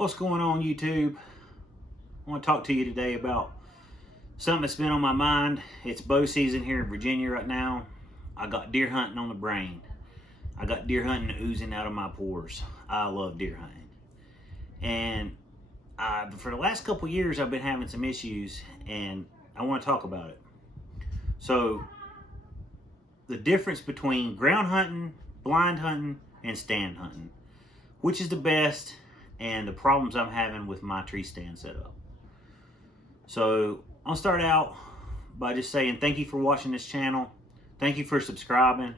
What's going on, YouTube? I want to talk to you today about something that's been on my mind. It's bow season here in Virginia right now. I got deer hunting on the brain. I got deer hunting oozing out of my pores. I love deer hunting. And for the last couple years, I've been having some issues, and I want to talk about it. So, the difference between ground hunting, blind hunting, and stand hunting. Which is the best, and the problems I'm having with my tree stand setup. So I'll start out by just saying thank you for watching this channel. Thank you for subscribing.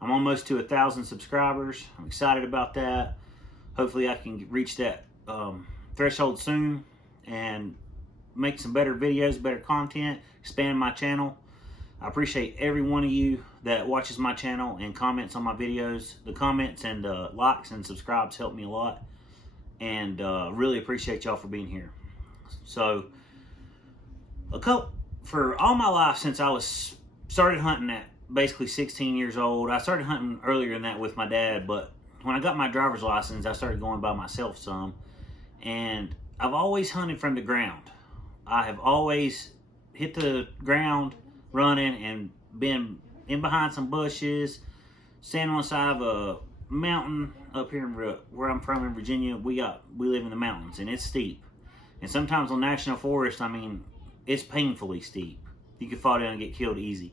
I'm almost to 1,000 subscribers. I'm excited about that. Hopefully I can reach that threshold soon and make some better videos, better content, expand my channel. I appreciate every one of you that watches my channel and comments on my videos. The comments and likes and subscribes help me a lot. And really appreciate y'all for being here. So, for all my life since I started hunting at basically 16 years old. I started hunting earlier than that with my dad, but when I got my driver's license, I started going by myself some. And I've always hunted from the ground. I have always hit the ground running and been in behind some bushes, standing on the side of a mountain up here where I'm from in Virginia. We live in the mountains, and it's steep. And sometimes on national forest, I mean, it's painfully steep. You can fall down and get killed easy.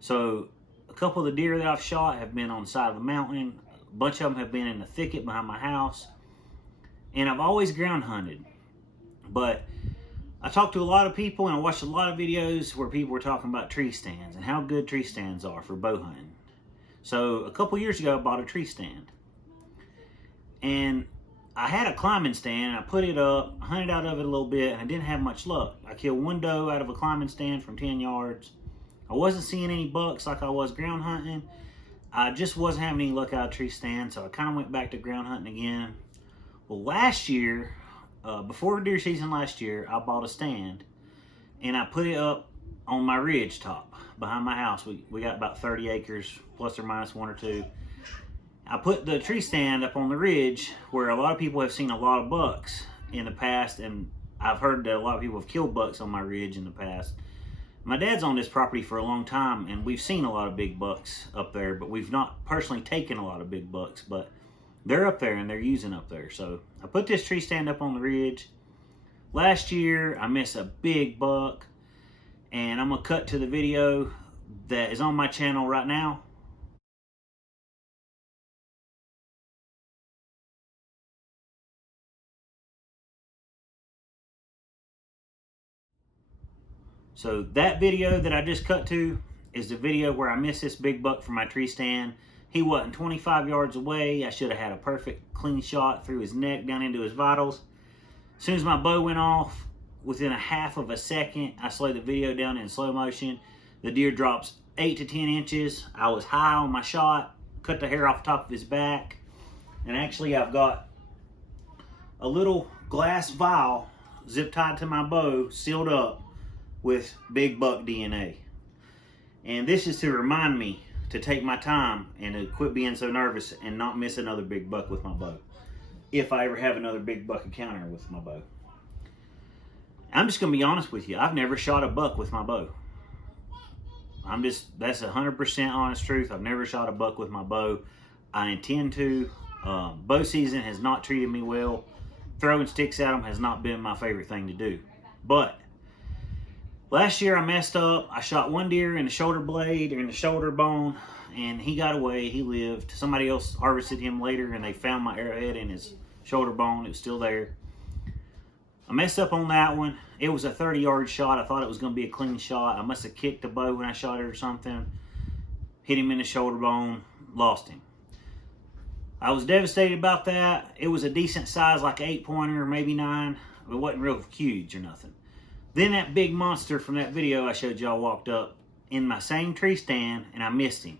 So a couple of the deer that I've shot have been on the side of a mountain. A bunch of them have been in the thicket behind my house. And I've always ground hunted. But I talked to a lot of people, and I watched a lot of videos where people were talking about tree stands and how good tree stands are for bow hunting. So a couple years ago, I bought a tree stand. And I had a climbing stand. I put it up, hunted out of it a little bit, and I didn't have much luck. I killed one doe out of a climbing stand from 10 yards. I wasn't seeing any bucks like I was ground hunting. I just wasn't having any luck out of tree stand, so I kind of went back to ground hunting again. Well, last year, before deer season last year, I bought a stand, and I put it up on my ridge top behind my house. We got about 30 acres, plus or minus one or two. I put the tree stand up on the ridge where a lot of people have seen a lot of bucks in the past, and I've heard that a lot of people have killed bucks on my ridge in the past. My dad's owned this property for a long time, and we've seen a lot of big bucks up there, but we've not personally taken a lot of big bucks, but they're up there and they're using up there. So I put this tree stand up on the ridge. Last year, I missed a big buck, and I'm gonna cut to the video that is on my channel right now. So that video that I just cut to is the video where I missed this big buck from my tree stand. He wasn't 25 yards away. I should have had a perfect clean shot through his neck down into his vitals. As soon as my bow went off, within a half of a second, I slowed the video down in slow motion. The deer drops 8 to 10 inches. I was high on my shot, cut the hair off the top of his back. And actually, I've got a little glass vial zip tied to my bow, sealed up with big buck DNA. And this is to remind me to take my time and to quit being so nervous and not miss another big buck with my bow, if I ever have another big buck encounter with my bow. I'm just gonna be honest with you. I've never shot a buck with my bow. That's 100% honest truth. I've never shot a buck with my bow. I intend to. Bow season has not treated me well. Throwing sticks at them has not been my favorite thing to do. But last year I messed up. I shot one deer in the shoulder blade or in the shoulder bone, and he got away. He lived. Somebody else harvested him later, and they found my arrowhead in his shoulder bone. It was still there. I messed up on that one. It was a 30-yard shot. I thought it was going to be a clean shot. I must have kicked the bow when I shot it or something. Hit him in the shoulder bone. Lost him. I was devastated about that. It was a decent size, like an 8-pointer, maybe 9. It wasn't real huge or nothing. Then that big monster from that video I showed y'all walked up in my same tree stand, and I missed him.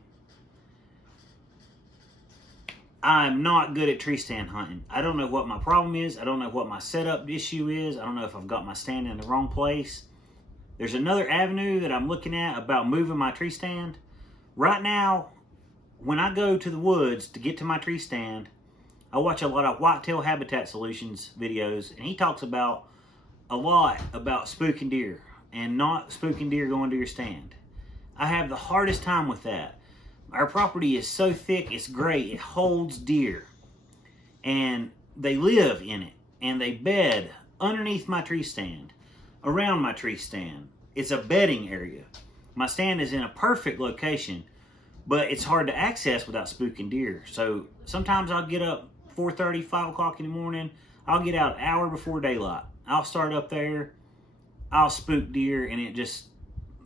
I'm not good at tree stand hunting. I don't know what my problem is. I don't know what my setup issue is. I don't know if I've got my stand in the wrong place. There's another avenue that I'm looking at about moving my tree stand. Right now, when I go to the woods to get to my tree stand, I watch a lot of Whitetail Habitat Solutions videos, and he talks about a lot about spooking deer and not spooking deer going to your stand. I have the hardest time with that. Our property is so thick, it's great. It holds deer, and they live in it, and they bed underneath my tree stand, around my tree stand. It's a bedding area. My stand is in a perfect location, but it's hard to access without spooking deer. So sometimes I'll get up 4:30, 5 o'clock in the morning. I'll get out an hour before daylight. I'll start up there. I'll spook deer, and it just,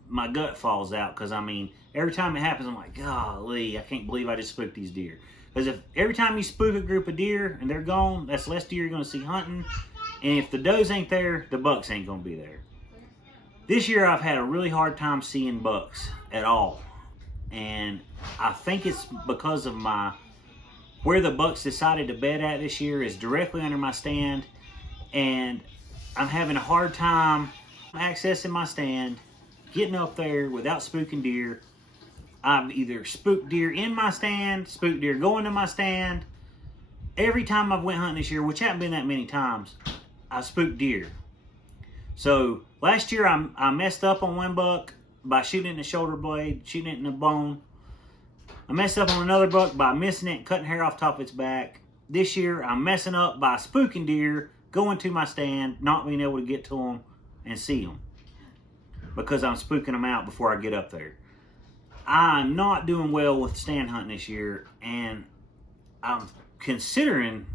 my gut falls out, because I mean, every time it happens, I'm like, golly, I can't believe I just spooked these deer. Because if every time you spook a group of deer and they're gone, that's less deer you're going to see hunting. And if the does ain't there, the bucks ain't going to be there. This year I've had a really hard time seeing bucks at all. And I think it's because of where the bucks decided to bed at this year is directly under my stand. And I'm having a hard time accessing my stand, getting up there without spooking deer. I've either spooked deer in my stand, spooked deer going to my stand. Every time I've went hunting this year, which haven't been that many times, I spooked deer. So last year I messed up on one buck by shooting it in the shoulder blade, shooting it in the bone. I messed up on another buck by missing it, cutting hair off top of its back. This year I'm messing up by spooking deer, going to my stand, not being able to get to them and see them, because I'm spooking them out before I get up there. I'm not doing well with stand hunting this year, and I'm considering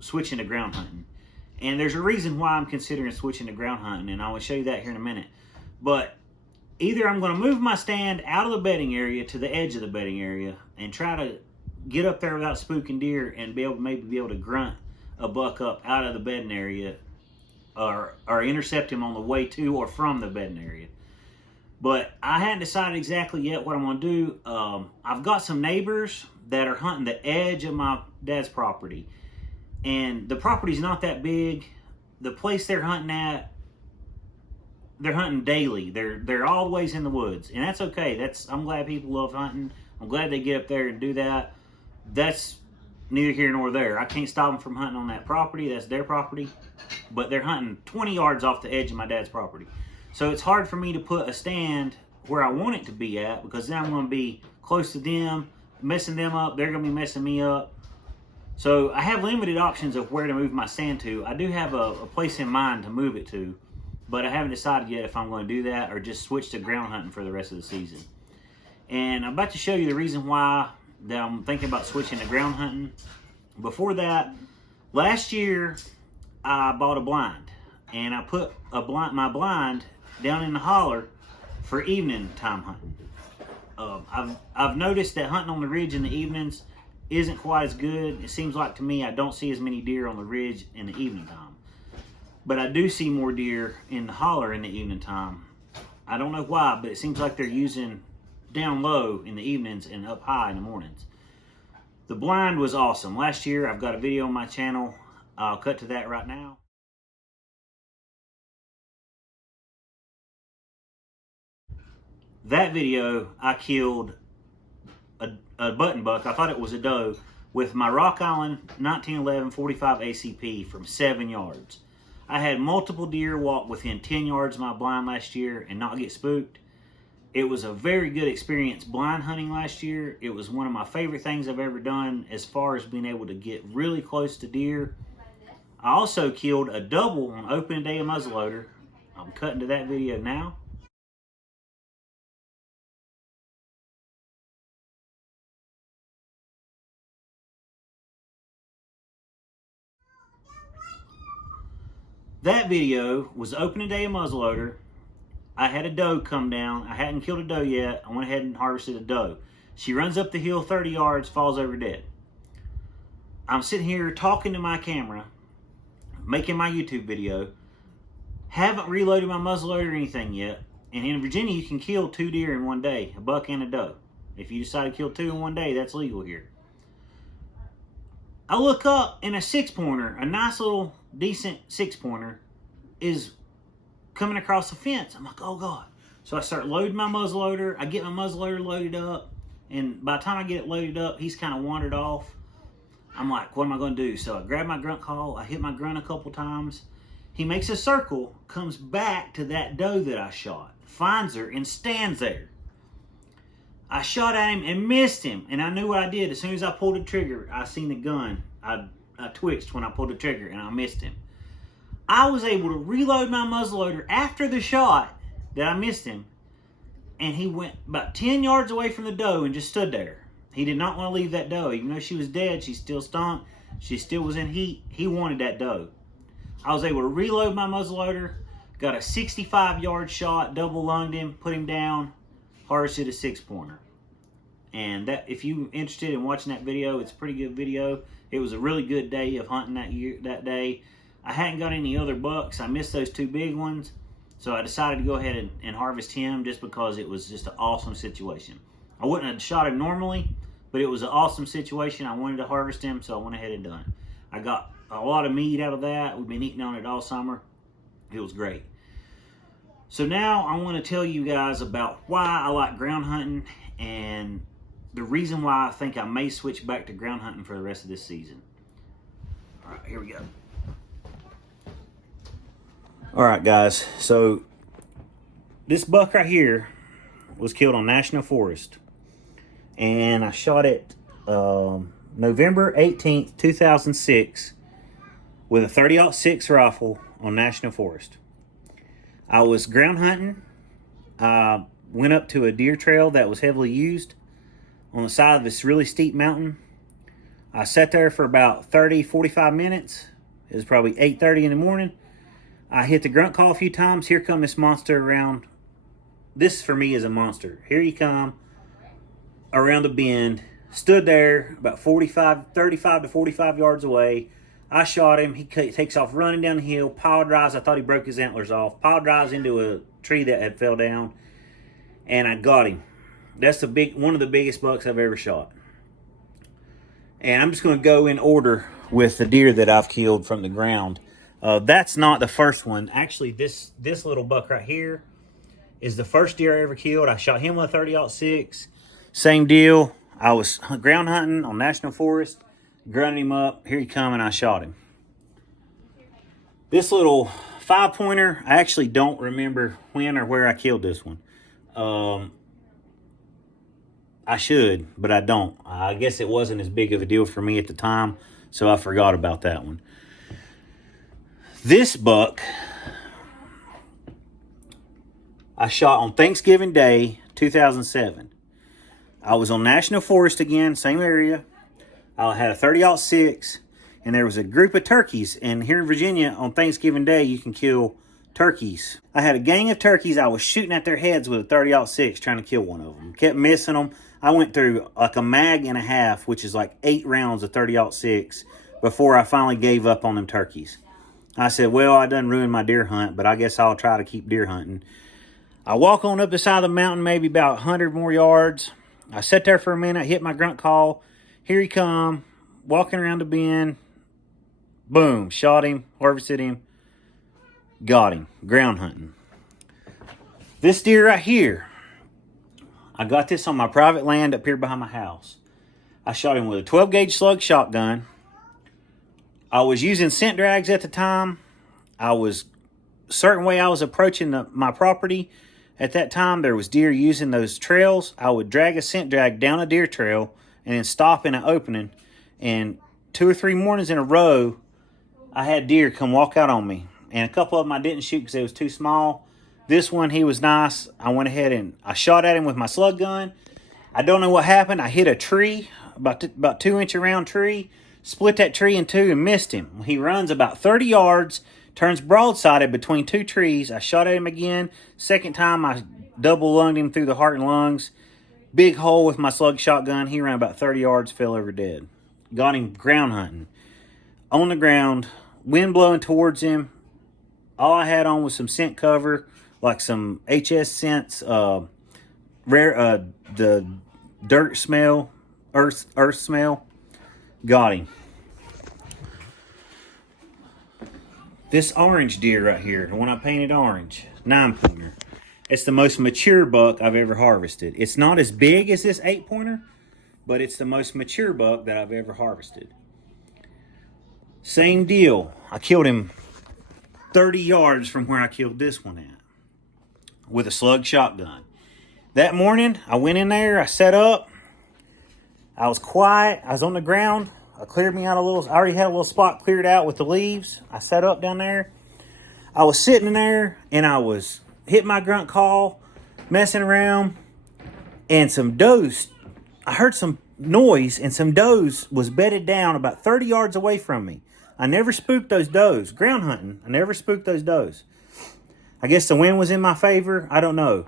switching to ground hunting. And there's a reason why I'm considering switching to ground hunting, and I will show you that here in a minute. But either I'm going to move my stand out of the bedding area to the edge of the bedding area and try to get up there without spooking deer and maybe be able to grunt a buck up out of the bedding area, or intercept him on the way to or from the bedding area. But I hadn't decided exactly yet what I'm going to do. I've got some neighbors that are hunting the edge of my dad's property. And the property's not that big. The place they're hunting at, they're hunting daily. They're always in the woods. And that's okay. I'm glad people love hunting. I'm glad they get up there and do that. That's neither here nor there. I can't stop them from hunting on that property. That's their property. But they're hunting 20 yards off the edge of my dad's property. So it's hard for me to put a stand where I want it to be at, because then I'm going to be close to them, messing them up. They're going to be messing me up. So I have limited options of where to move my stand to. I do have a place in mind to move it to, but I haven't decided yet if I'm going to do that or just switch to ground hunting for the rest of the season. And I'm about to show you the reason why that I'm thinking about switching to ground hunting. Before that, last year I bought a blind, and I put my blind down in the holler for evening time hunting. I've noticed that hunting on the ridge in the evenings isn't quite as good. It seems like to me I don't see as many deer on the ridge in the evening time. But I do see more deer in the holler in the evening time. I don't know why, but it seems like they're using down low in the evenings and up high in the mornings. The blind was awesome. Last year, I've got a video on my channel. I'll cut to that right now. That video, I killed a button buck. I thought it was a doe with my Rock Island 1911 45 ACP from 7 yards. I had multiple deer walk within 10 yards of my blind last year and not get spooked. It was a very good experience blind hunting last year. It was one of my favorite things I've ever done as far as being able to get really close to deer. I also killed a double on opening day of muzzleloader. I'm cutting to that video now. That video was opening day of muzzleloader. I had a doe come down. I hadn't killed a doe yet. I went ahead and harvested a doe. She runs up the hill 30 yards, falls over dead. I'm sitting here talking to my camera, making my YouTube video. Haven't reloaded my muzzleloader or anything yet. And in Virginia, you can kill 2 deer in one day, a buck and a doe. If you decide to kill 2 in one day, that's legal here. I look up and a 6-pointer, a nice little decent 6-pointer, is coming across the fence. I'm like, oh God. So I start loading my muzzleloader. I get my muzzleloader loaded up, and by the time I get it loaded up, he's kind of wandered off. I'm like, what am I going to do? So I grab my grunt call. I hit my grunt a couple times. He makes a circle, comes back to that doe that I shot, finds her, and stands there. I shot at him and missed him, and I knew what I did. As soon as I pulled the trigger, I seen the gun. I twitched when I pulled the trigger, and I missed him. I was able to reload my muzzleloader after the shot that I missed him, and he went about 10 yards away from the doe and just stood there. He did not want to leave that doe. Even though she was dead, she still stunk. She still was in heat. He wanted that doe. I was able to reload my muzzleloader, got a 65-yard shot, double lunged him, put him down, harvested a 6-pointer. And that, if you're interested in watching that video, it's a pretty good video. It was a really good day of hunting that day. I hadn't got any other bucks. I missed those 2 big ones. So I decided to go ahead and harvest him just because it was just an awesome situation. I wouldn't have shot him normally, but it was an awesome situation. I wanted to harvest him, so I went ahead and done it. I got a lot of meat out of that. We've been eating on it all summer. It was great. So now I want to tell you guys about why I like ground hunting and the reason why I think I may switch back to ground hunting for the rest of this season. All right, here we go. All right, guys. So this buck right here was killed on National Forest. And I shot it November 18th, 2006 with a 30-06 rifle on National Forest. I was ground hunting. I went up to a deer trail that was heavily used on the side of this really steep mountain. I sat there for about 30-45 minutes. It was probably 8:30 in the morning. I hit the grunt call a few times. Here come this monster around. This for me is a monster. Here he come around the bend. Stood there about 35 to 45 yards away. I shot him. He takes off running down the hill. Pile drives. I thought he broke his antlers off. Pile drives into a tree that had fell down. And I got him. That's one of the biggest bucks I've ever shot. And I'm just going to go in order with the deer that I've killed from the ground. That's not the first one. Actually, this little buck right here is the first deer I ever killed. I shot him with a 30-06. Same deal. I was ground hunting on National Forest. Grunted him up. Here he come, and I shot him. This little 5-pointer, I actually don't remember when or where I killed this one. I should, but I don't. I guess it wasn't as big of a deal for me at the time, so I forgot about that one. This buck I shot on Thanksgiving Day, 2007. I was on National Forest again, same area. I had a 30-06, and there was a group of turkeys. And here in Virginia, on Thanksgiving Day, you can kill turkeys. I had a gang of turkeys. I was shooting at their heads with a 30-06, trying to kill one of them. Kept missing them. I went through like a mag and a half, which is like 8 rounds of 30-06, before I finally gave up on them turkeys. I said, well, I done ruined my deer hunt, but I guess I'll try to keep deer hunting. I walk on up the side of the mountain, maybe about 100 more yards. I sat there for a minute, hit my grunt call. Here he come, walking around the bend. Boom, shot him, harvested him, got him, ground hunting. This deer right here, I got this on my private land up here behind my house. I shot him with a 12-gauge slug shotgun. I was using scent drags at the time. I was certain way I was approaching my property. At that time, there was deer using those trails. I would drag a scent drag down a deer trail and then stop in an opening. And 2 or 3 mornings in a row, I had deer come walk out on me. And a couple of them I didn't shoot because they was too small. This one, he was nice. I went ahead and I shot at him with my slug gun. I don't know what happened. I hit a tree, about 2-inch round tree, split that tree in two and missed him. He runs about 30 yards, turns broadsided between 2 trees. I shot at him again. Second time, I double lunged him through the heart and lungs. Big hole with my slug shotgun. He ran about 30 yards, fell over dead. Got him ground hunting. On the ground, wind blowing towards him. All I had on was some scent cover, like some HS scents, the dirt smell, earth smell. Got him. This orange deer right here, the one I painted orange, 9-pointer. It's the most mature buck I've ever harvested. It's not as big as this 8-pointer, but it's the most mature buck that I've ever harvested. Same deal. I killed him 30 yards from where I killed this one at with a slug shotgun. That morning, I went in there, I set up, I was quiet, I was on the ground, I cleared me out a little, I already had a little spot cleared out with the leaves. I set up down there. I was sitting in there and I was hitting my grunt call, messing around, and some does, I heard some noise and some does was bedded down about 30 yards away from me. I never spooked those does. Ground hunting, I never spooked those does. I guess the wind was in my favor. I don't know.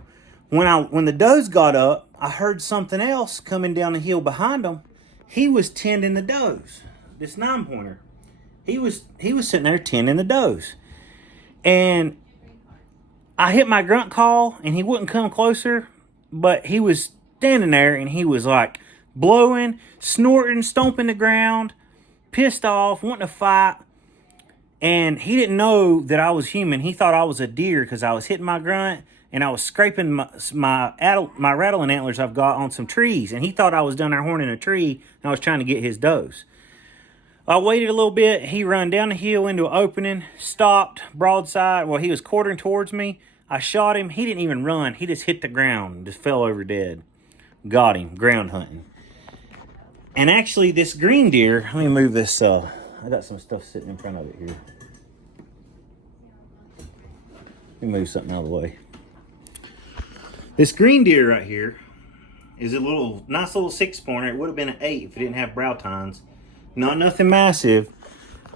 When the does got up, I heard something else coming down the hill behind them. He was tending the does. This 9-pointer. He was sitting there tending the does. And I hit my grunt call and he wouldn't come closer, but he was standing there and he was like blowing, snorting, stomping the ground, pissed off, wanting to fight. And he didn't know that I was human. He thought I was a deer because I was hitting my grunt and I was scraping my rattling antlers I've got on some trees. And he thought I was down there horning a tree and I was trying to get his does. I waited a little bit. He run down the hill into an opening, stopped, broadside. Well, he was quartering towards me. I shot him. He didn't even run. He just hit the ground, just fell over dead. Got him, ground hunting. And actually, this green deer, let me move this. I got some stuff sitting in front of it here. Let me move something out of the way. This green deer right here is a nice little 6-pointer. It would have been an 8 if it didn't have brow tines. Not nothing massive,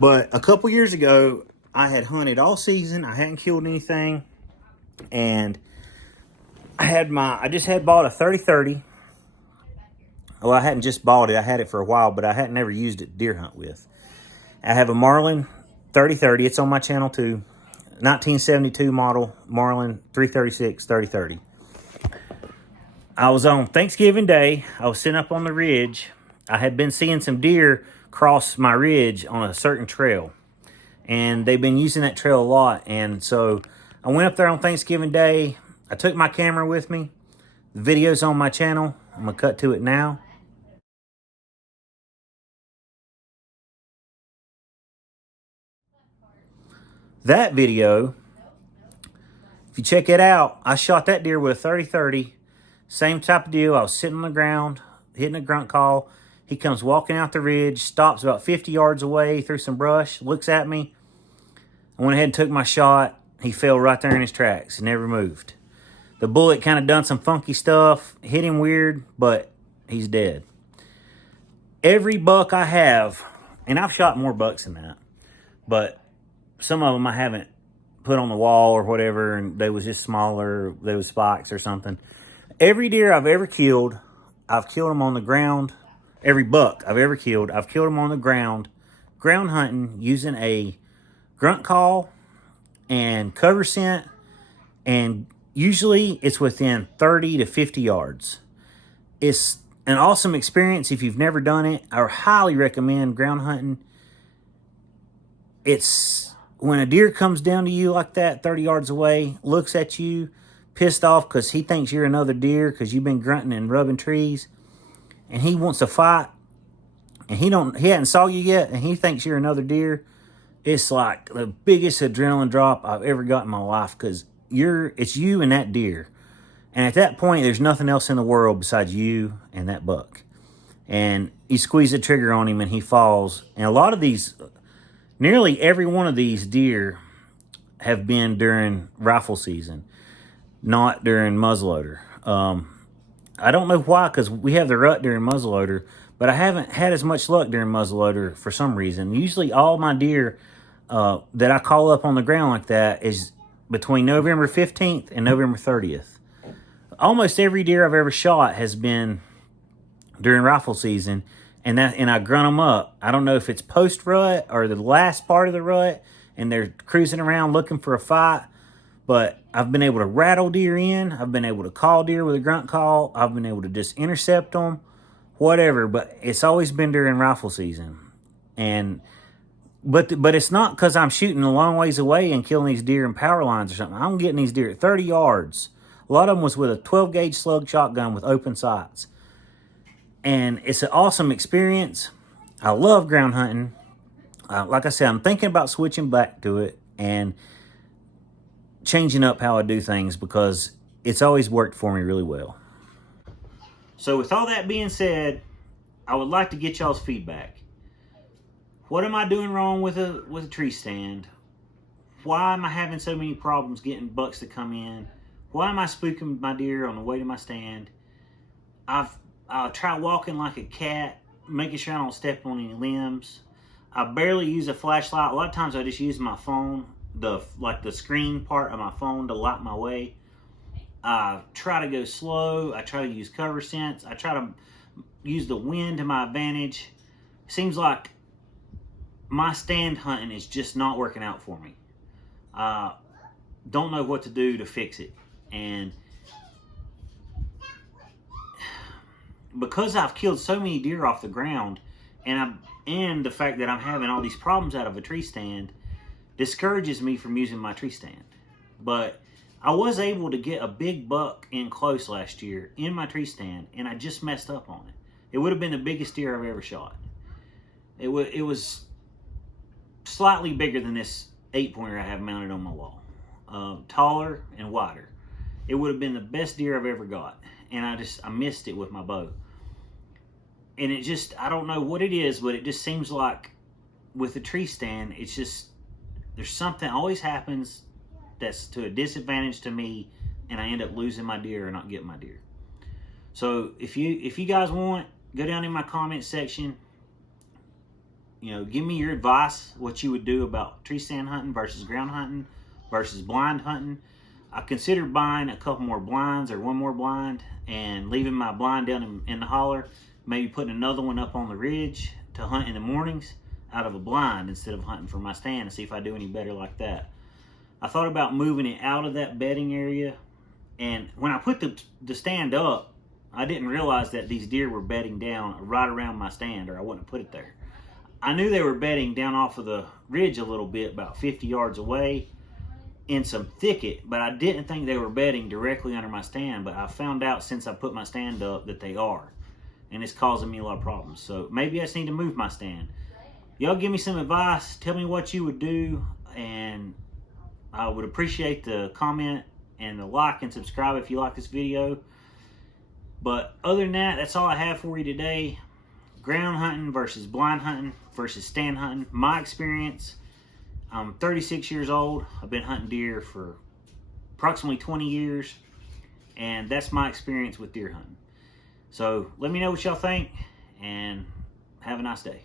but a couple years ago, I had hunted all season. I hadn't killed anything, and I just had bought a 30-30. Well, I hadn't just bought it. I had it for a while, but I hadn't never used it to deer hunt with. I have a Marlin 30-30. It's on my channel too. 1972 model Marlin 336 30-30. I was on Thanksgiving Day. I was sitting up on the ridge. I had been seeing some deer cross my ridge on a certain trail, and they've been using that trail a lot. And so I went up there on Thanksgiving Day. I took my camera with me. The video's on my channel. I'm gonna cut to it now. That video, if you check it out, I shot that deer with a 30-30. Same type of deal. I was sitting on the ground, hitting a grunt call. He comes walking out the ridge, stops about 50 yards away through some brush, looks at me. I went ahead and took my shot. He fell right there in his tracks and never moved. The bullet kind of done some funky stuff, hit him weird, but he's dead. Every buck I have, and I've shot more bucks than that, but some of them I haven't put on the wall or whatever, and they was just smaller, they was spikes or something. Every deer I've ever killed, I've killed them on the ground. Every buck I've ever killed, I've killed them on the ground hunting, using a grunt call and cover scent, and usually it's within 30 to 50 yards. It's an awesome experience if you've never done it. I highly recommend ground hunting. It's when a deer comes down to you like that, 30 yards away, looks at you, pissed off because he thinks you're another deer because you've been grunting and rubbing trees, and he wants to fight, and he hadn't saw you yet, and he thinks you're another deer. It's like the biggest adrenaline drop I've ever got in my life, because it's you and that deer. And at that point, there's nothing else in the world besides you and that buck. And you squeeze the trigger on him and he falls. And a lot of these, nearly every one of these deer have been during rifle season, not during muzzleloader. I don't know why, because we have the rut during muzzleloader, but I haven't had as much luck during muzzleloader for some reason. Usually all my deer that I call up on the ground like that is between November 15th and November 30th. Almost every deer I've ever shot has been during rifle season, and I grunt them up. I don't know if it's post-rut or the last part of the rut, and they're cruising around looking for a fight, but I've been able to rattle deer in. I've been able to call deer with a grunt call. I've been able to just intercept them, whatever, but it's always been during rifle season. But it's not because I'm shooting a long ways away and killing these deer in power lines or something. I'm getting these deer at 30 yards. A lot of them was with a 12-gauge slug shotgun with open sights. And it's an awesome experience. I love ground hunting. like I said, I'm thinking about switching back to it and changing up how I do things because it's always worked for me really well. So with all that being said, I would like to get y'all's feedback. What am I doing wrong with a tree stand? Why am I having so many problems getting bucks to come in? Why am I spooking my deer on the way to my stand? I'll try walking like a cat, making sure I don't step on any limbs. I barely use a flashlight. A lot of times I just use my phone, the screen part of my phone to light my way. I try to go slow. I try to use cover sense. I try to use the wind to my advantage. Seems like my stand hunting is just not working out for me. Don't know what to do to fix it. And because I've killed so many deer off the ground, and the fact that I'm having all these problems out of a tree stand discourages me from using my tree stand. But I was able to get a big buck in close last year in my tree stand, and I just messed up on it. It would have been the biggest deer I've ever shot. It was slightly bigger than this 8-pointer I have mounted on my wall. Taller and wider. It would have been the best deer I've ever got, and I missed it with my bow. And it just, I don't know what it is, but it just seems like with the tree stand, it's just, there's something always happens that's to a disadvantage to me, and I end up losing my deer or not getting my deer. So if you guys want, go down in my comment section. Give me your advice, what you would do about tree stand hunting versus ground hunting versus blind hunting. I considered buying a couple more blinds or one more blind and leaving my blind down in the holler, maybe putting another one up on the ridge to hunt in the mornings out of a blind instead of hunting from my stand and see if I do any better like that. I thought about moving it out of that bedding area, and when I put the stand up, I didn't realize that these deer were bedding down right around my stand, or I wouldn't have put it there. I knew they were bedding down off of the ridge a little bit, about 50 yards away in some thicket, but I didn't think they were bedding directly under my stand. But I found out since I put my stand up that they are, and it's causing me a lot of problems. So maybe I just need to move my stand. Y'all give me some advice. Tell me what you would do, and I would appreciate the comment and the like and subscribe if you like this video. But other than that, that's all I have for you today. Ground hunting versus blind hunting versus stand hunting. My experience, I'm 36 years old. I've been hunting deer for approximately 20 years, and that's my experience with deer hunting. So let me know what y'all think, and have a nice day.